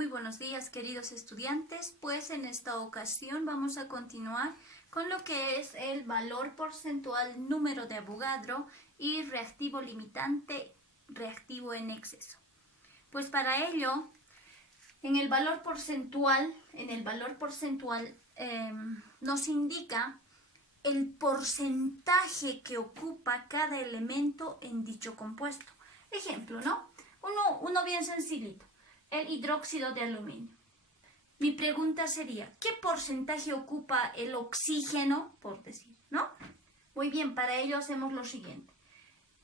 Muy buenos días, queridos estudiantes. Pues en esta ocasión vamos a continuar con lo que es el valor porcentual, número de Avogadro y reactivo limitante, reactivo en exceso. Pues para ello, en el valor porcentual nos indica el porcentaje que ocupa cada elemento en dicho compuesto. Ejemplo, ¿no? Uno bien sencillito. El hidróxido de aluminio. Mi pregunta sería, ¿qué porcentaje ocupa el oxígeno, por decir, ¿no? Muy bien, para ello hacemos lo siguiente.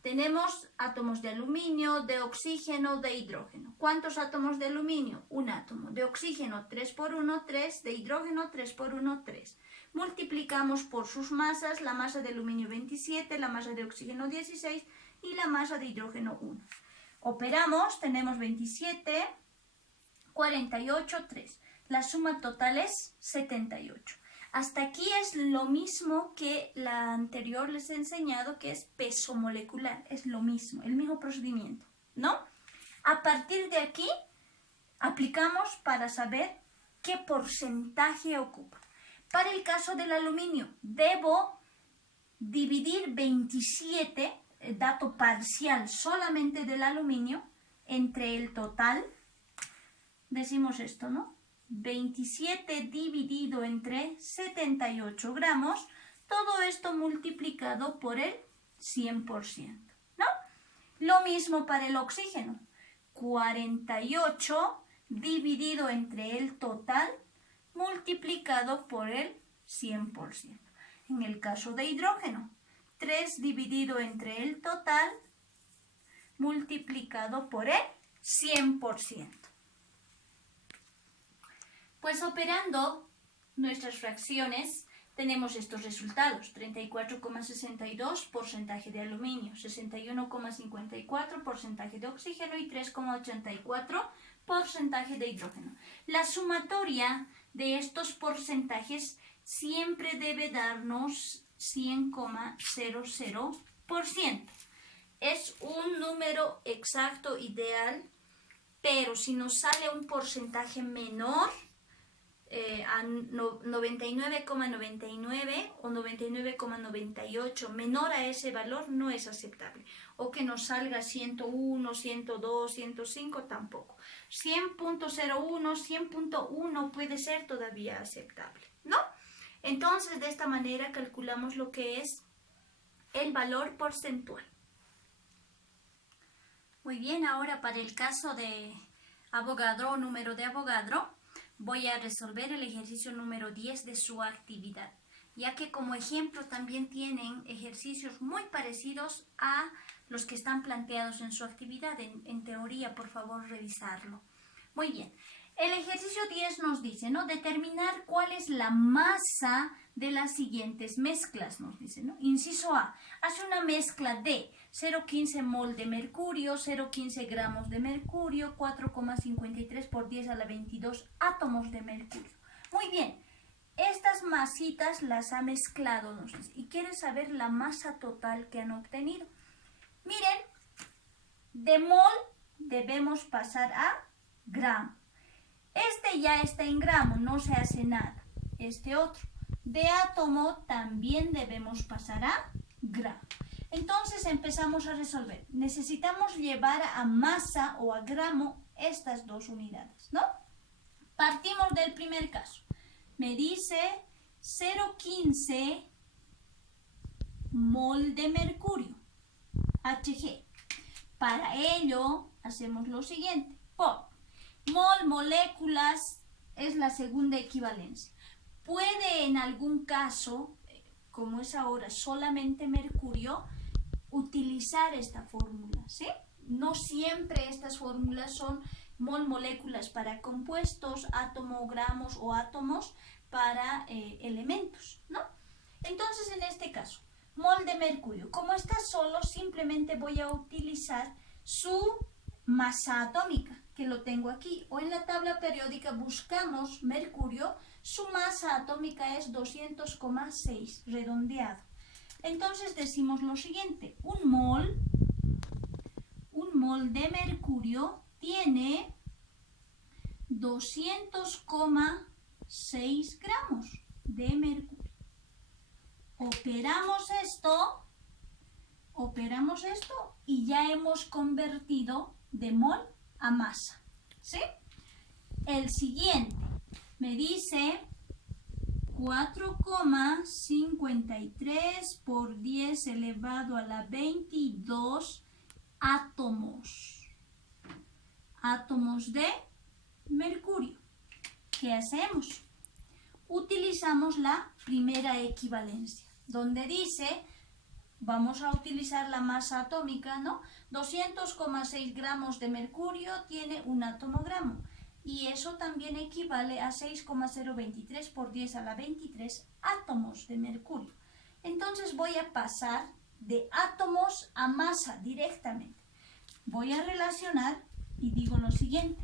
Tenemos átomos de aluminio, de oxígeno, de hidrógeno. ¿Cuántos átomos de aluminio? Un átomo. De oxígeno, 3 por 1, 3. De hidrógeno, 3 por 1, 3. Multiplicamos por sus masas, la masa de aluminio 27, la masa de oxígeno 16 y la masa de hidrógeno 1. Operamos, tenemos 27, 48, 3. La suma total es 78. Hasta aquí es lo mismo que la anterior les he enseñado, que es peso molecular. Es lo mismo, el mismo procedimiento, ¿no? A partir de aquí, aplicamos para saber qué porcentaje ocupa. Para el caso del aluminio, debo dividir 27, dato parcial solamente del aluminio, entre el total. Decimos esto, ¿no? 27 dividido entre 78 gramos, todo esto multiplicado por el 100%, ¿no? Lo mismo para el oxígeno, 48 dividido entre el total, multiplicado por el 100%. En el caso de hidrógeno, 3 dividido entre el total, multiplicado por el 100%. Pues operando nuestras fracciones tenemos estos resultados: 34,62 porcentaje de aluminio, 61,54 porcentaje de oxígeno y 3,84 porcentaje de hidrógeno. La sumatoria de estos porcentajes siempre debe darnos 100,00%. Es un número exacto ideal, pero si nos sale un porcentaje menor, a 99,99 o 99,98, menor a ese valor, no es aceptable. O que nos salga 101, 102, 105, tampoco. 100.01, 100.1 puede ser todavía aceptable, ¿no? Entonces, de esta manera calculamos lo que es el valor porcentual. Muy bien, ahora para el caso de Avogadro o número de Avogadro, voy a resolver el ejercicio número 10 de su actividad, ya que como ejemplo también tienen ejercicios muy parecidos a los que están planteados en su actividad. En teoría, por favor, revisarlo. Muy bien, el ejercicio 10 nos dice, ¿no? Determinar cuál es la masa de las siguientes mezclas, nos dice, ¿no? Inciso A, hace una mezcla de 0,15 mol de mercurio, 0,15 gramos de mercurio, 4,53 por 10 a la 22 átomos de mercurio. Muy bien, estas masitas las ha mezclado, nos dice, y quiere saber la masa total que han obtenido. Miren, de mol debemos pasar a gramo. Este ya está en gramo, no se hace nada. Este otro. De átomo también debemos pasar a gramo. Entonces empezamos a resolver. Necesitamos llevar a masa o a gramo estas dos unidades, ¿no? Partimos del primer caso. Me dice 0,15 mol de mercurio, Hg. Para ello hacemos lo siguiente. Por mol, moléculas, es la segunda equivalencia. Puede en algún caso, como es ahora solamente mercurio, utilizar esta fórmula, ¿sí? No siempre estas fórmulas son mol, moléculas para compuestos, átomo, gramos o átomos para elementos, ¿no? Entonces, en este caso, mol de mercurio, como está solo, simplemente voy a utilizar su masa atómica, que lo tengo aquí, o en la tabla periódica buscamos mercurio, su masa atómica es 200,6, redondeado. Entonces decimos lo siguiente, un mol de mercurio tiene 200,6 gramos de mercurio. Operamos esto y ya hemos convertido de mol a masa, ¿sí? El siguiente me dice 4,53 por 10 elevado a la 22 átomos. Átomos de mercurio. ¿Qué hacemos? Utilizamos la primera equivalencia, donde dice, vamos a utilizar la masa atómica, ¿no? 200,6 gramos de mercurio tiene un átomo-gramo. Y eso también equivale a 6,023 por 10 a la 23 átomos de mercurio. Entonces voy a pasar de átomos a masa directamente. Voy a relacionar y digo lo siguiente.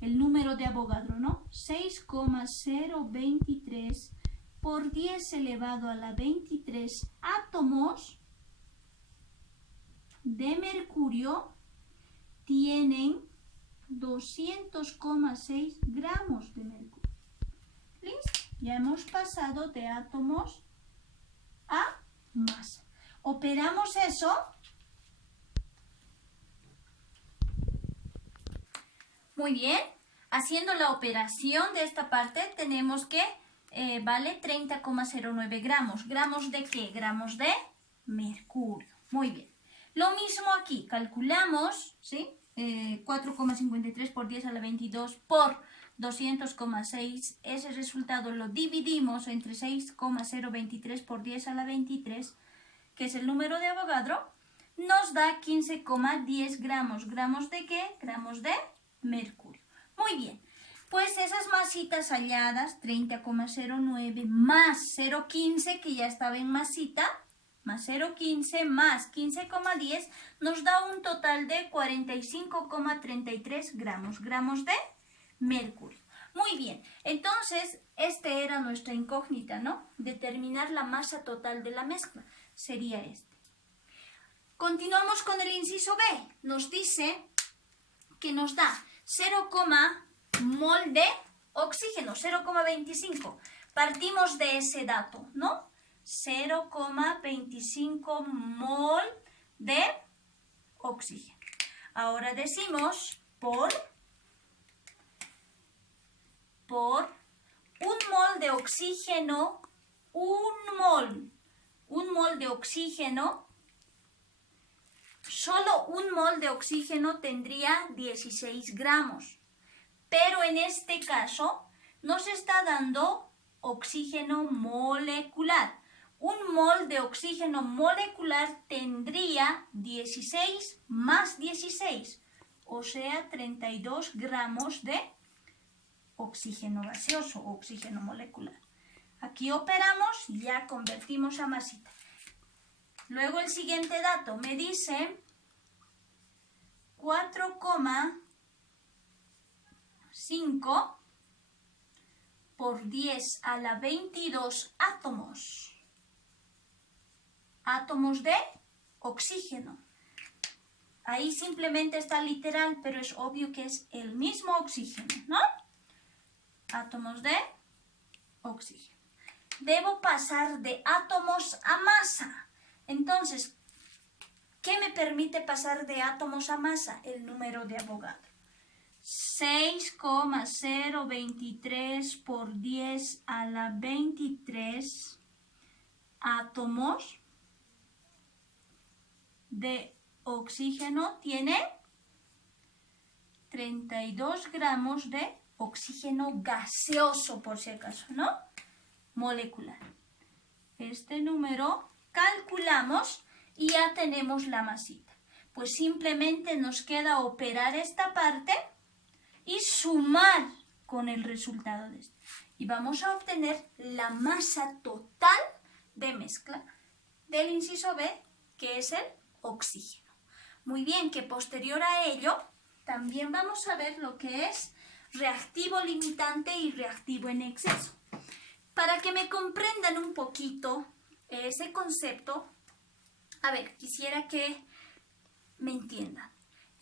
El número de Avogadro, ¿no? 6,023 por 10 elevado a la 23 átomos de mercurio tienen 200,6 gramos de mercurio. ¿Listo? Ya hemos pasado de átomos a masa. Operamos eso. Muy bien. Haciendo la operación de esta parte tenemos que vale 30,09 gramos. ¿Gramos de qué? Gramos de mercurio. Muy bien. Lo mismo aquí. Calculamos, ¿sí? 4,53 por 10 a la 22 por 200,6. Ese resultado lo dividimos entre 6,023 por 10 a la 23, que es el número de Avogadro. Nos da 15,10 gramos. ¿Gramos de qué? Gramos de mercurio. Muy bien. Pues esas masitas halladas, 30,09 más 0,15, que ya estaba en masita, más 0,15 más 15,10 nos da un total de 45,33 gramos. Gramos de mercurio. Muy bien, entonces esta era nuestra incógnita, ¿no? Determinar la masa total de la mezcla. Sería este. Continuamos con el inciso B. Nos dice que nos da 0, mol de oxígeno, 0,25. Partimos de ese dato, ¿no? 0,25 mol de oxígeno. Ahora decimos por un mol de oxígeno, un mol de oxígeno, solo un mol de oxígeno tendría 16 gramos. Pero en este caso nos está dando oxígeno molecular. Un mol de oxígeno molecular tendría 16 más 16, o sea, 32 gramos de oxígeno gaseoso o oxígeno molecular. Aquí operamos y ya convertimos a masita. Luego el siguiente dato me dice 4,5 por 10 a la 22 átomos. Átomos de oxígeno. Ahí simplemente está literal, pero es obvio que es el mismo oxígeno, ¿no? Átomos de oxígeno. Debo pasar de átomos a masa. Entonces, ¿qué me permite pasar de átomos a masa? El número de Avogadro. 6,023 por 10 a la 23 átomos de oxígeno tiene 32 gramos de oxígeno gaseoso, por si acaso, ¿no? Molecular. Este número calculamos y ya tenemos la masita. Pues simplemente nos queda operar esta parte y sumar con el resultado de esto. Y vamos a obtener la masa total de mezcla del inciso B, que es el oxígeno. Muy bien, que posterior a ello también vamos a ver lo que es reactivo limitante y reactivo en exceso. Para que me comprendan un poquito ese concepto, a ver, quisiera que me entiendan.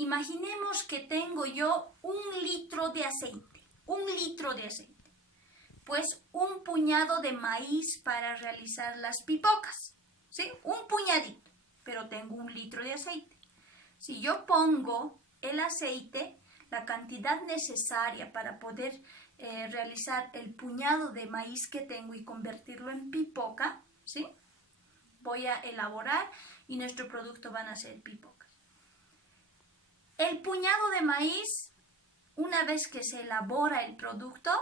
Imaginemos que tengo yo 1 litro de aceite. 1 litro de aceite. Pues un puñado de maíz para realizar las pipocas. ¿Sí? Un puñadito. Pero tengo 1 litro de aceite. Si yo pongo el aceite, la cantidad necesaria para poder realizar el puñado de maíz que tengo y convertirlo en pipoca, ¿sí? Voy a elaborar y nuestro producto van a ser pipocas. El puñado de maíz, una vez que se elabora el producto,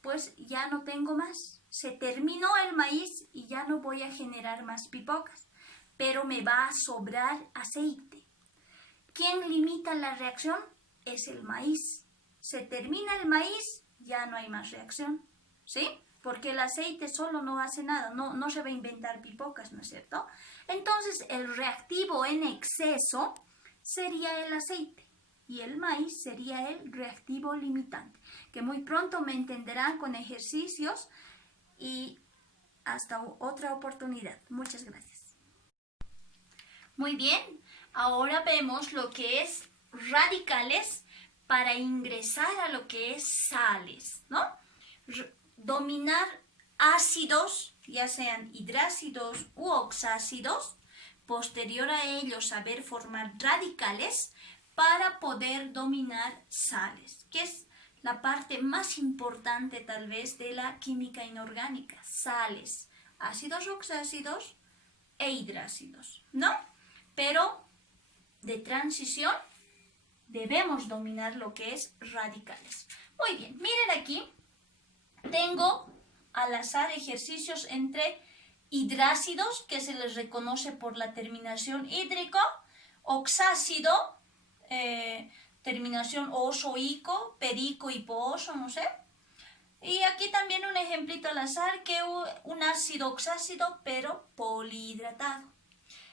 pues ya no tengo más. Se terminó el maíz y ya no voy a generar más pipocas, pero me va a sobrar aceite. ¿Quién limita la reacción? Es el maíz. Se termina el maíz, ya no hay más reacción, ¿sí? Porque el aceite solo no hace nada, no se va a inventar pipocas, ¿no es cierto? Entonces el reactivo en exceso sería el aceite y el maíz sería el reactivo limitante, que muy pronto me entenderán con ejercicios y hasta otra oportunidad. Muchas gracias. Muy bien, ahora vemos lo que es radicales para ingresar a lo que es sales, ¿no? Dominar ácidos, ya sean hidrácidos u oxácidos, posterior a ello saber formar radicales para poder dominar sales, que es la parte más importante tal vez de la química inorgánica, sales, ácidos oxácidos e hidrácidos, ¿no? Pero de transición debemos dominar lo que es radicales. Muy bien, miren aquí, tengo al azar ejercicios entre hidrácidos, que se les reconoce por la terminación hídrico, oxácido, terminación oso-ico, perico, hipo-oso, no sé. Y aquí también un ejemplito al azar, que un ácido oxácido, pero polihidratado.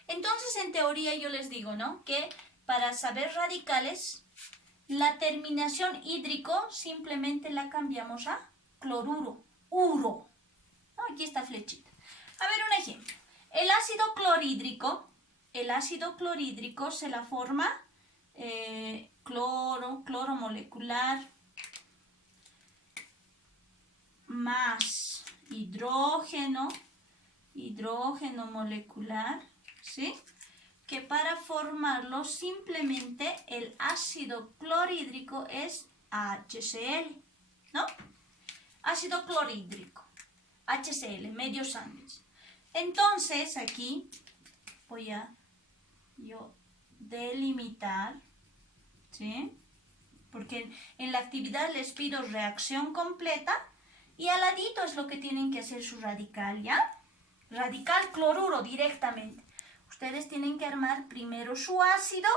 Entonces, en teoría yo les digo, ¿no? Que para saber radicales, la terminación hídrico simplemente la cambiamos a cloruro, uro. ¿No? Aquí está flechita. A ver, un ejemplo. El ácido clorhídrico se la forma cloro molecular, más hidrógeno molecular, ¿sí? Que para formarlo simplemente el ácido clorhídrico es HCl, ¿no? Ácido clorhídrico, HCl, medio sándwich. Entonces aquí voy a yo delimitar, ¿sí? Porque en la actividad les pido reacción completa y al ladito es lo que tienen que hacer su radical, ¿ya? Radical cloruro directamente. Ustedes tienen que armar primero su ácido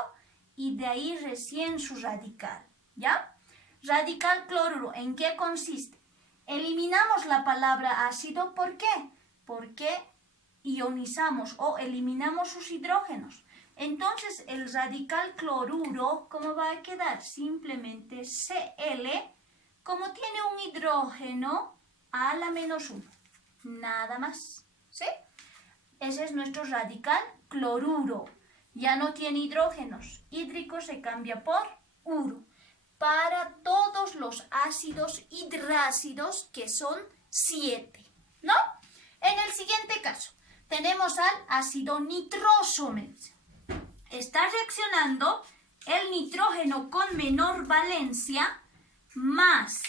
y de ahí recién su radical, ¿ya? Radical cloruro, ¿en qué consiste? Eliminamos la palabra ácido, ¿por qué? Porque ionizamos o eliminamos sus hidrógenos. Entonces el radical cloruro, ¿cómo va a quedar? Simplemente Cl, como tiene un hidrógeno, a la menos 1. Nada más, ¿sí? Ese es nuestro radical cloruro. Ya no tiene hidrógenos. Hídrico se cambia por uro. Para todos los ácidos hidrácidos, que son 7, ¿no? En el siguiente caso, tenemos al ácido nitroso. Está reaccionando el nitrógeno con menor valencia más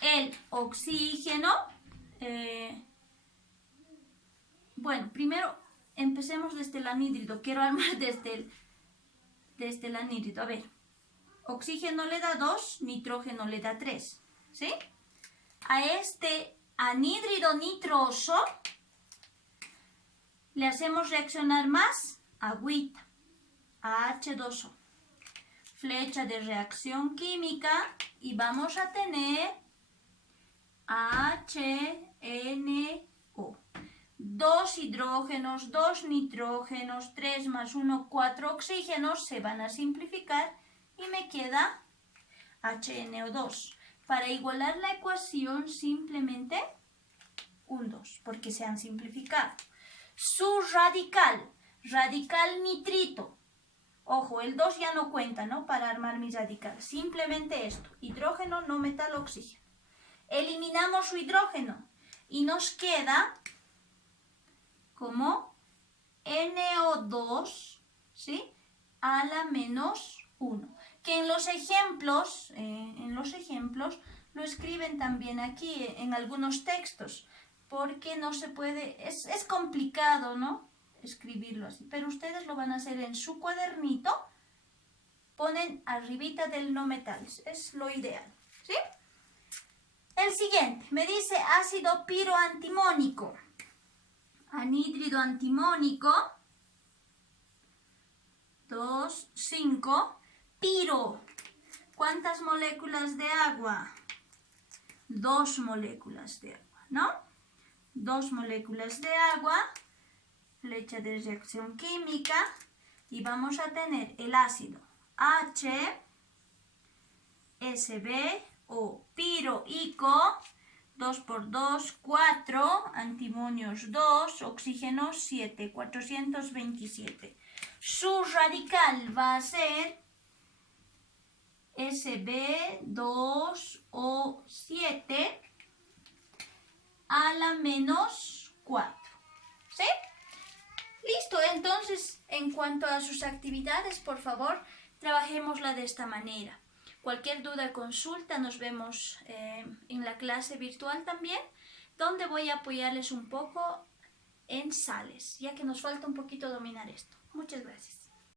el oxígeno. Bueno, primero empecemos desde el anhídrido. Quiero armar desde el anhídrido. A ver, oxígeno le da 2, nitrógeno le da 3, ¿sí? A este anhídrido nitroso le hacemos reaccionar más agüita, H2O. Flecha de reacción química y vamos a tener HNO. 2 hidrógenos, 2 nitrógenos, 3 más 1, 4 oxígenos se van a simplificar y me queda HNO2. Para igualar la ecuación simplemente un 2, porque se han simplificado. Su radical nitrito, Ojo, el 2 ya no cuenta, ¿no? Para armar mi radical. Simplemente esto. Hidrógeno, no metal, oxígeno. Eliminamos su hidrógeno y nos queda como NO2, ¿sí? A la menos 1. Que en los ejemplos lo escriben también aquí en algunos textos, porque no se puede, es complicado, ¿no? Escribirlo así, pero ustedes lo van a hacer en su cuadernito, ponen arribita del no metal, es lo ideal, ¿sí? El siguiente, me dice ácido piroantimónico, anhídrido antimónico, 2, 5, piro, ¿cuántas moléculas de agua? 2 moléculas de agua, ¿no? 2 moléculas de agua, flecha de reacción química, y vamos a tener el ácido H, SB o piroico, 2 por 2, 4, antimonios 2, oxígeno 7, 427. Su radical va a ser Sb2O7 a la menos 4. ¿Sí? Listo, entonces, en cuanto a sus actividades, por favor, trabajémosla de esta manera. Cualquier duda, consulta, nos vemos en la clase virtual también, donde voy a apoyarles un poco en sales, ya que nos falta un poquito dominar esto. Muchas gracias.